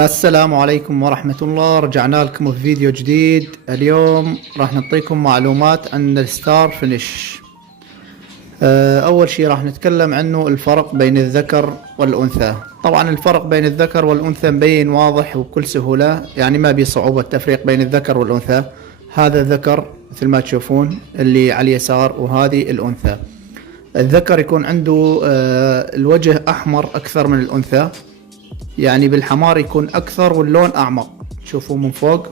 السلام عليكم ورحمة الله. رجعنا لكم في فيديو جديد. اليوم راح نعطيكم معلومات عن الستار فينيش. أول شيء راح نتكلم عنه الفرق بين الذكر والأنثى. طبعا الفرق بين الذكر والأنثى مبين واضح وبكل سهولة، يعني ما بي صعوبة التفريق بين الذكر والأنثى. هذا الذكر مثل ما تشوفون اللي على اليسار، وهذه الأنثى. الذكر يكون عنده الوجه أحمر أكثر من الأنثى، يعني بالحمار يكون أكثر واللون أعمق. شوفوا من فوق،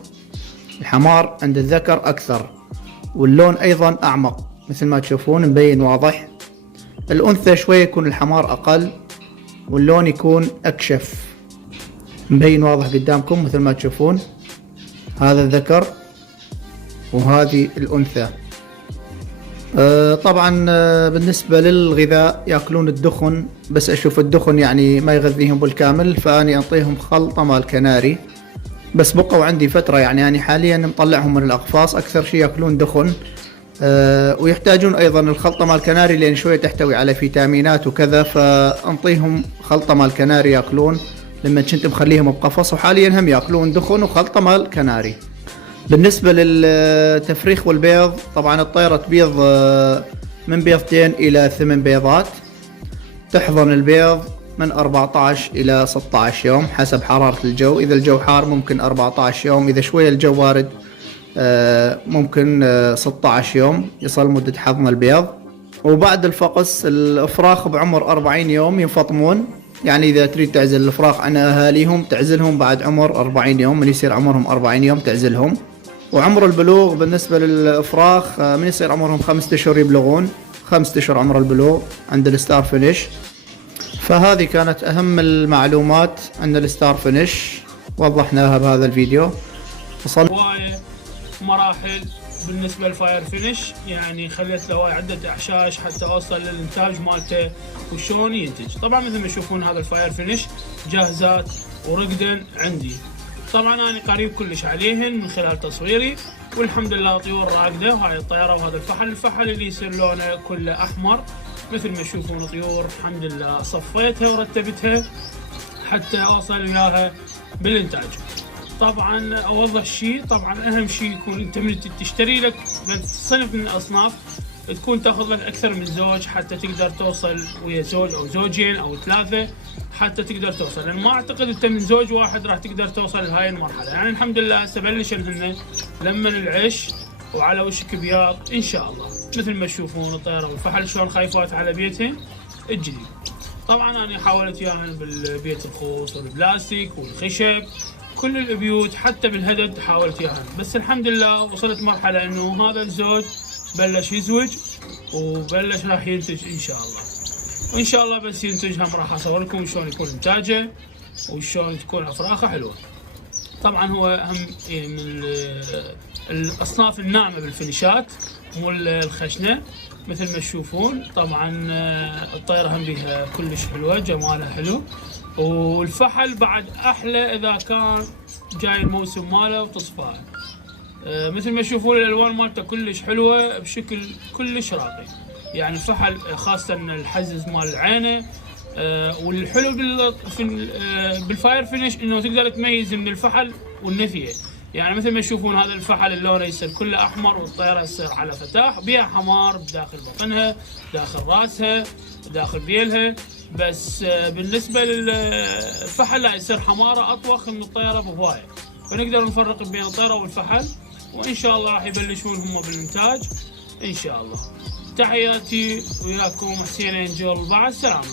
الحمار عند الذكر أكثر واللون أيضا أعمق مثل ما تشوفون مبين واضح. الأنثى شوية يكون الحمار أقل واللون يكون أكشف، مبين واضح قدامكم مثل ما تشوفون. هذا الذكر وهذه الأنثى. طبعا بالنسبة للغذاء يأكلون الدخن، بس أشوف الدخن يعني ما يغذيهم بالكامل، فأني أعطيهم خلطة مال كناري. بس بقوا عندي فترة، يعني أنا حاليا مطلعهم من الأقفاص، أكثر شيء يأكلون دخن. ويحتاجون أيضا الخلطة مال كناري لأن شوية تحتوي على فيتامينات وكذا، فأنطيهم خلطة مال كناري يأكلون لما كنت مخليهم بقفص، وحاليا هم يأكلون دخن وخلطة مال كناري. بالنسبة للتفريخ والبيض، طبعا الطيرة تبيض من بيضتين إلى 8 بيضات. تحضن البيض من 14 إلى 16 يوم حسب حرارة الجو. إذا الجو حار ممكن 14 يوم، إذا شوية الجو بارد ممكن 16 يوم يصل مدة حضن البيض. وبعد الفقس الأفراخ بعمر 40 يوم ينفطمون، يعني إذا تريد تعزل الأفراخ عن أهاليهم تعزلهم بعد عمر 40 يوم، من يصير عمرهم 40 يوم تعزلهم. وعمر البلوغ بالنسبة للأفراخ من يصير عمرهم 5 أشهر يبلغون، 5 أشهر عمر البلوغ عند الستار فينيش. فهذه كانت أهم المعلومات عن الستار فينيش، وضحناها بهذا الفيديو. هواية مراحل بالنسبة للفاير فينيش، يعني خليت له عدة أحشاش حتى أوصل للإنتاج مالته وشون ينتج. طبعا مثل ما تشوفون هذا الفاير فينيش جاهزات ورقدن عندي. طبعا أنا قريب كلش عليهن من خلال تصويري، والحمد لله طيور راقدة. وهاي الطيارة وهذا الفحل اللي يصير لونه كله أحمر مثل ما تشوفون. طيور الحمد لله صفيتها ورتبتها حتى أوصل وياها بالإنتاج. طبعا اوضح شيء، طبعا اهم شيء يكون انت من تشتري لك صنف من الاصناف تكون تاخذ لك اكثر من زوج حتى تقدر توصل ويا زوج او زوجين او 3 حتى تقدر توصل، لان ما اعتقد انت من زوج واحد راح تقدر توصل لهاي المرحله. يعني الحمد لله هسه بلشن لما العش وعلى وشك بياض ان شاء الله. مثل ما تشوفون الطياره والفحل شلون خايفات على بيتهن الجديد. طبعا انا حاولت وياهن بالبيت الخوص والبلاستيك والخشب، كل البيوت حتى بالهدد حاولت وياهن، بس الحمد لله وصلت مرحلة انه هذا الزوج بلش يزوج وبلش راح ينتج ان شاء الله. وان شاء الله بس ينتج هم راح اصور لكم شلون يكون انتاجه وشلون تكون افراخه حلوه. طبعا هو هم من الاصناف الناعمه بالفينيشات مو الخشنه مثل ما تشوفون. طبعا الطيره هم بيها كلش حلوه، جمالها حلو، والفحل بعد احلى اذا كان جاي الموسم ماله وتصفاه. مثل ما تشوفون الالوان مالته كلش حلوه بشكل كلش راقي، يعني الفحل خاصه الحزز مال العينه. والحلو بالفاير فينيش انه تقدر تميز من الفحل والنفيه. يعني مثل ما تشوفون هذا الفحل اللون يصير كله احمر، والطيره يصير على فتاح بيها حمار بداخل بطنها، داخل راسها، داخل ذيلها. بس بالنسبه للفحل لا، يصير حماره اطوخ من الطيره بهوايه، فنقدر نفرق بين الطيره والفحل. وان شاء الله راح يبلشون هم بالانتاج ان شاء الله. تحياتي وياكم حسين انجل، بعد السلامه.